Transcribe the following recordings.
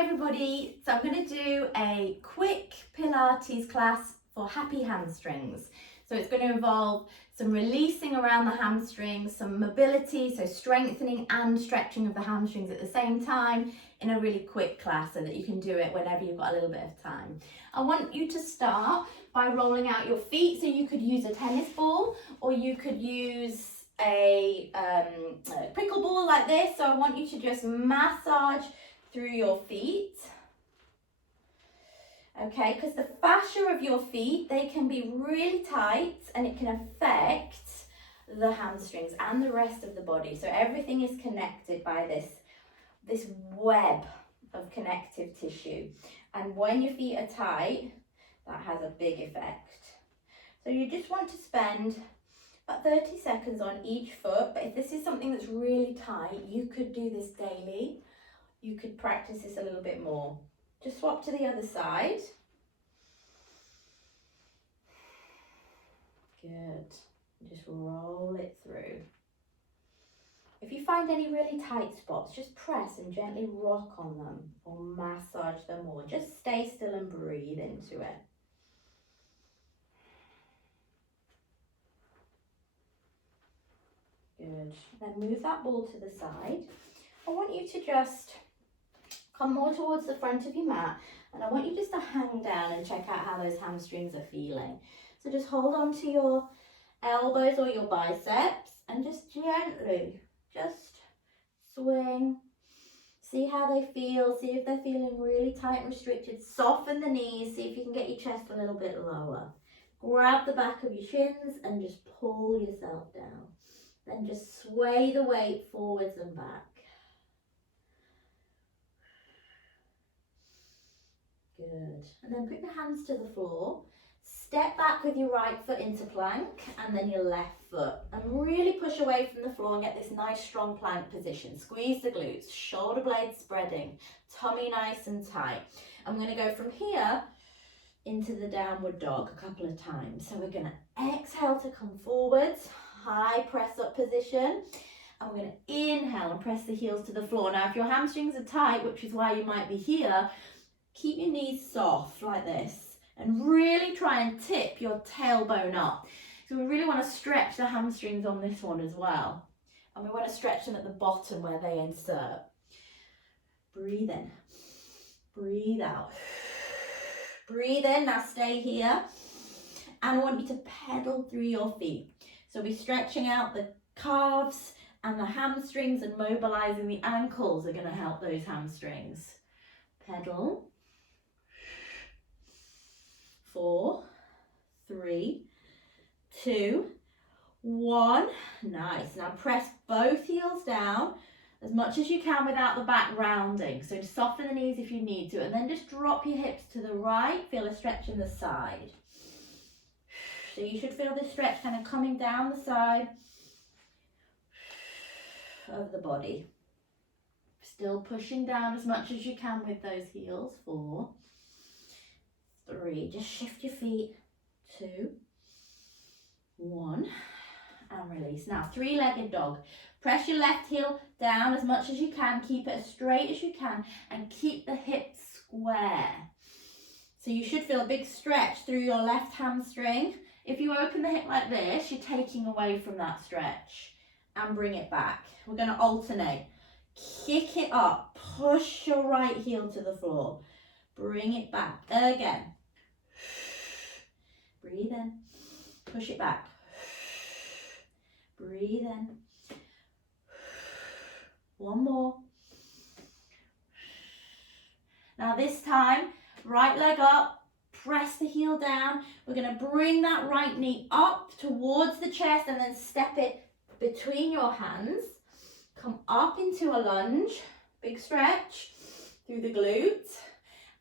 Hi everybody, so I'm going to do a quick Pilates class for happy hamstrings. So it's going to involve some releasing around the hamstrings, some mobility, so strengthening and stretching of the hamstrings at the same time in a really quick class so that you can do it whenever you've got a little bit of time. I want you to start by rolling out your feet, so you could use a tennis ball or you could use a prickle ball like this. So I want you to just massage through your feet, okay, because the fascia of your feet, they can be really tight and it can affect the hamstrings and the rest of the body. So everything is connected by this web of connective tissue, and when your feet are tight, that has a big effect. So you just want to spend about 30 seconds on each foot, but if this is something that's really tight, you could do this daily. You could practice this a little bit more. Just swap to the other side. Good. Just roll it through. If you find any really tight spots, just press and gently rock on them or massage them, or just stay still and breathe into it. Good. Then move that ball to the side. I want you to just come more towards the front of your mat, and I want you just to hang down and check out how those hamstrings are feeling. So just hold on to your elbows or your biceps and just gently, just swing. See how they feel, see if they're feeling really tight and restricted. Soften the knees, see if you can get your chest a little bit lower. Grab the back of your shins and just pull yourself down. Then just sway the weight forwards and back. Good. And then put your hands to the floor. Step back with your right foot into plank and then your left foot. And really push away from the floor and get this nice strong plank position. Squeeze the glutes, shoulder blades spreading, tummy nice and tight. I'm going to go from here into the downward dog a couple of times. So we're going to exhale to come forwards, high press up position. And we're going to inhale and press the heels to the floor. Now if your hamstrings are tight, which is why you might be here, keep your knees soft like this and really try and tip your tailbone up. So we really want to stretch the hamstrings on this one as well. And we want to stretch them at the bottom where they insert. Breathe in, breathe out. Breathe in, now stay here. And I want you to pedal through your feet. So we're stretching out the calves and the hamstrings, and mobilising the ankles are going to help those hamstrings. Pedal. 4, 3, 2, 1. Nice. Now press both heels down as much as you can without the back rounding. So just soften the knees if you need to, and then just drop your hips to the right. Feel a stretch in the side. So you should feel this stretch kind of coming down the side of the body. Still pushing down as much as you can with those heels. 4, 3, just shift your feet. 2, 1, and release. Now, three-legged dog. Press your left heel down as much as you can. Keep it as straight as you can and keep the hips square. So you should feel a big stretch through your left hamstring. If you open the hip like this, you're taking away from that stretch, and bring it back. We're going to alternate. Kick it up. Push your right heel to the floor. Bring it back. Again. Breathe in. Push it back. Breathe in. One more. Now this time, right leg up. Press the heel down. We're going to bring that right knee up towards the chest and then step it between your hands. Come up into a lunge. Big stretch through the glutes.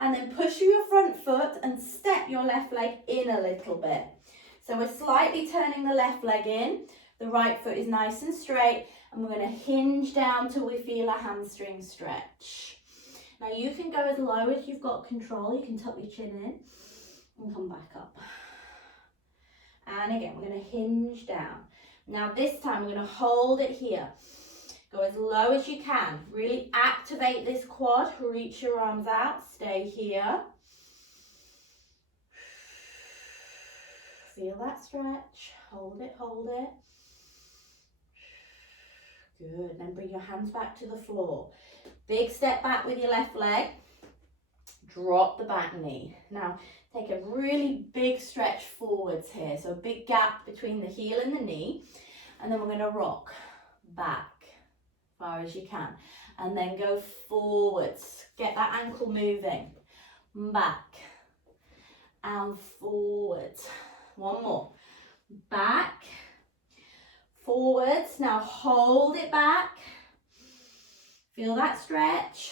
And then push through your front foot and step your left leg in a little bit. So we're slightly turning the left leg in. The right foot is nice and straight. And we're going to hinge down till we feel a hamstring stretch. Now you can go as low as you've got control. You can tuck your chin in and come back up. And again, we're going to hinge down. Now this time we're going to hold it here. Go as low as you can. Really activate this quad. Reach your arms out. Stay here. Feel that stretch. Hold it, hold it. Good. Then bring your hands back to the floor. Big step back with your left leg. Drop the back knee. Now, take a really big stretch forwards here. So a big gap between the heel and the knee. And then we're going to rock back as far as you can. And then go forwards. Get that ankle moving. Back and forwards. One more. Back, forwards. Now hold it back. Feel that stretch.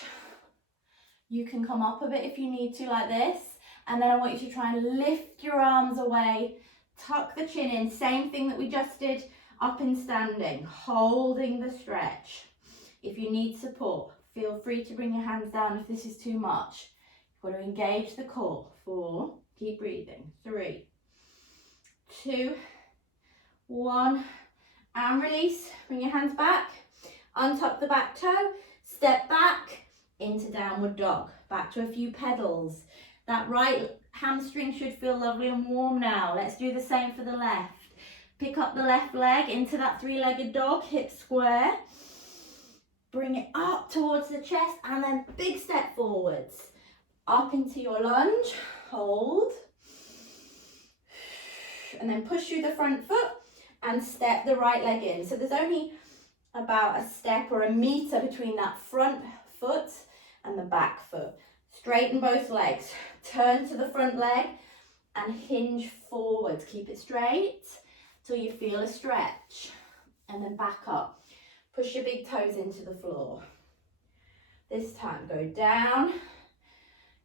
You can come up a bit if you need to, like this. And then I want you to try and lift your arms away. Tuck the chin in. Same thing that we just did up in standing. Holding the stretch. If you need support, feel free to bring your hands down if this is too much. You've got to engage the core. 4. Keep breathing. 3, 2, 1, and release. Bring your hands back, untuck the back toe, step back into downward dog. Back to a few pedals. That right hamstring should feel lovely and warm now. Let's do the same for the left. Pick up the left leg into that 3-legged dog, hips square. Bring it up towards the chest and then big step forwards. Up into your lunge, hold. And then push through the front foot and step the right leg in. So there's only about a step or a meter between that front foot and the back foot. Straighten both legs. Turn to the front leg and hinge forwards. Keep it straight till you feel a stretch. And then back up. Push your big toes into the floor. This time go down.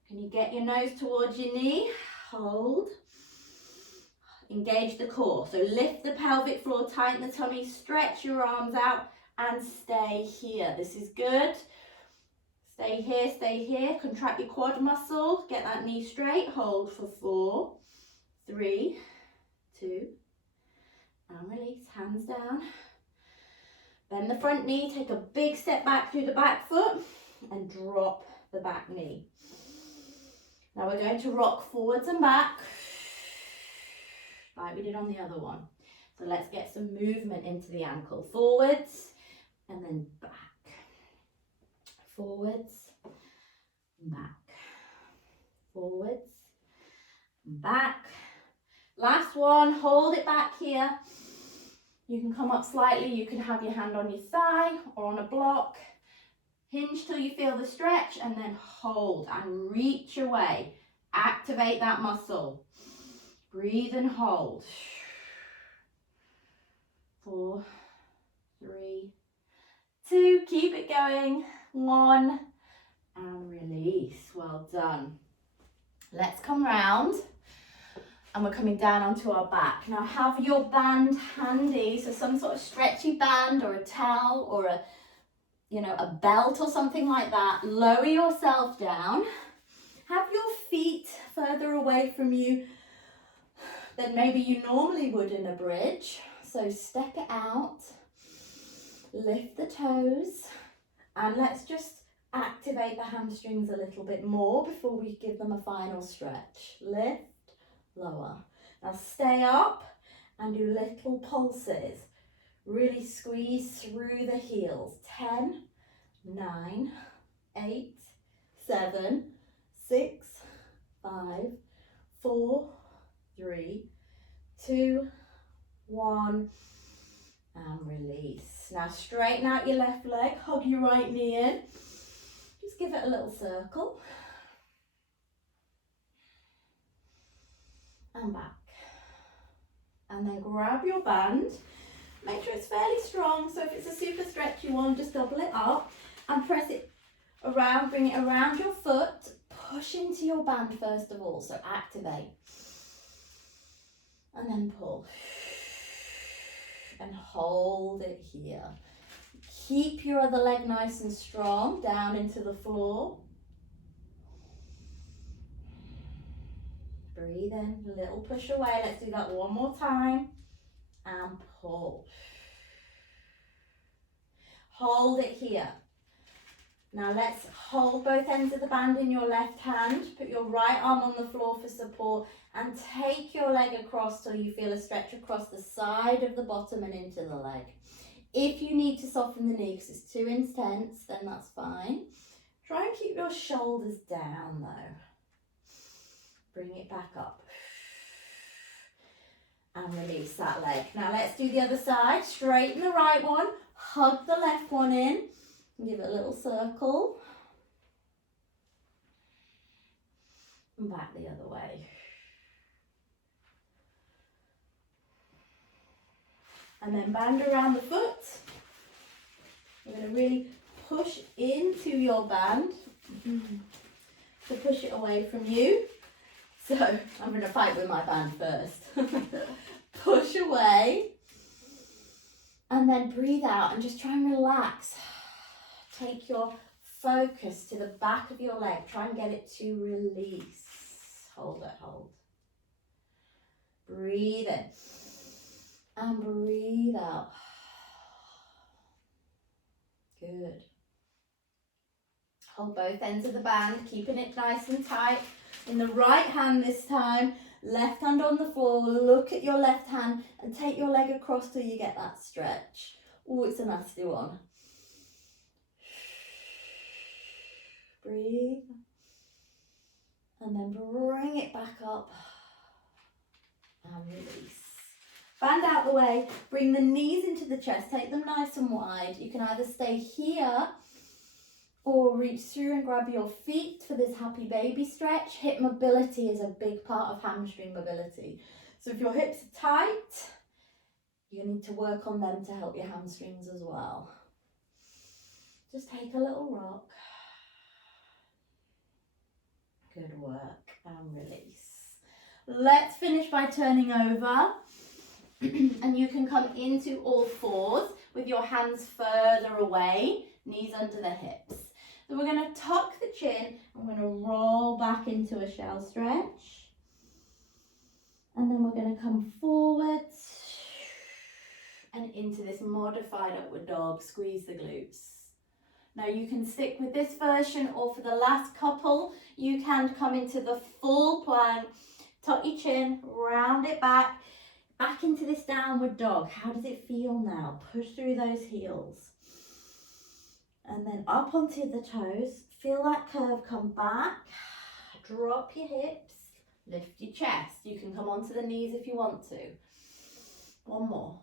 Can you get your nose towards your knee? Hold. Engage the core. So lift the pelvic floor, tighten the tummy, stretch your arms out and stay here. This is good. Stay here, stay here. Contract your quad muscle. Get that knee straight. Hold for 4, 3, 2, and release. Hands down. Bend the front knee. Take a big step back through the back foot and drop the back knee. Now we're going to rock forwards and back, like we did on the other one. So let's get some movement into the ankle. Forwards and then back. Forwards, back. Forwards, back. Last one, hold it back here. You can come up slightly. You can have your hand on your thigh or on a block. Hinge till you feel the stretch and then hold and reach away. Activate that muscle. Breathe and hold. 4, 3, 2, keep it going. 1, and release. Well done. Let's come round and we're coming down onto our back. Now have your band handy, so some sort of stretchy band or a towel or a belt or something like that. Lower yourself down. Have your feet further away from you than maybe you normally would in a bridge. So step it out, lift the toes, and let's just activate the hamstrings a little bit more before we give them a final stretch. Lift, lower. Now stay up and do little pulses. Really squeeze through the heels. 10, 9, 8, 7, 6, 5, 4, 3, 2, 1, and release. Now straighten out your left leg, hug your right knee in. Just give it a little circle. And back. And then grab your band. Make sure it's fairly strong, so if it's a super stretchy one, just double it up and press it around, bring it around your foot, push into your band first of all, so activate. And then pull. And hold it here. Keep your other leg nice and strong, down into the floor. Breathe in, a little push away. Let's do that one more time. And pull. Hold it here. Now let's hold both ends of the band in your left hand. Put your right arm on the floor for support and take your leg across till you feel a stretch across the side of the bottom and into the leg. If you need to soften the knee because it's too intense, then that's fine. Try and keep your shoulders down though. Bring it back up. And release that leg. Now let's do the other side. Straighten the right one. Hug the left one in. Give it a little circle. And back the other way. And then band around the foot. You're going to really push into your band to push it away from you. So I'm going to fight with my band first. Push away. And then breathe out and just try and relax. Take your focus to the back of your leg. Try and get it to release. Hold it, hold. Breathe in. And breathe out. Good. Hold both ends of the band, keeping it nice and tight. In the right hand this time, left hand on the floor. Look at your left hand and take your leg across till you get that stretch. Oh, it's a nasty one. Breathe. And then bring it back up. And release. Band out the way. Bring the knees into the chest. Take them nice and wide. You can either stay here or reach through and grab your feet for this happy baby stretch. Hip mobility is a big part of hamstring mobility. So if your hips are tight, you need to work on them to help your hamstrings as well. Just take a little rock. Good work, and release. Let's finish by turning over. And you can come into all fours with your hands further away, knees under the hips. So we're going to tuck the chin and we're going to roll back into a shell stretch. And then we're going to come forwards and into this modified upward dog. Squeeze the glutes. Now you can stick with this version, or for the last couple, you can come into the full plank, tuck your chin, round it back into this downward dog. How does it feel now? Push through those heels. And then up onto the toes. Feel that curve come back. Drop your hips. Lift your chest. You can come onto the knees if you want to. One more.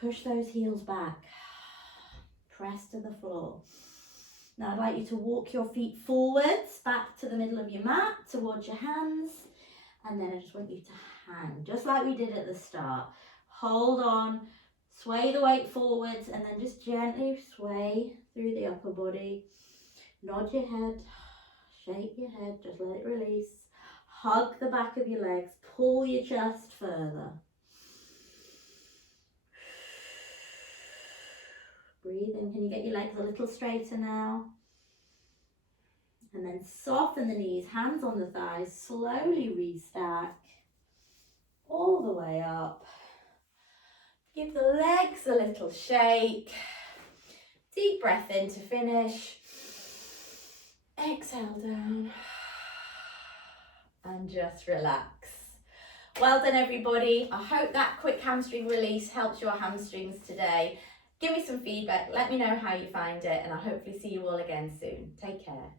Push those heels back. Press to the floor. Now I'd like you to walk your feet forwards, back to the middle of your mat, towards your hands. And then I just want you to hang, just like we did at the start. Hold on, sway the weight forwards, and then just gently sway through the upper body. Nod your head, shake your head, just let it release. Hug the back of your legs, pull your chest further. Breathe in. Can you get your legs a little straighter now? And then soften the knees, hands on the thighs, slowly restack all the way up. Give the legs a little shake. Deep breath in to finish. Exhale down. And just relax. Well done everybody. I hope that quick hamstring release helps your hamstrings today. Give me some feedback, let me know how you find it, and I'll hopefully see you all again soon. Take care.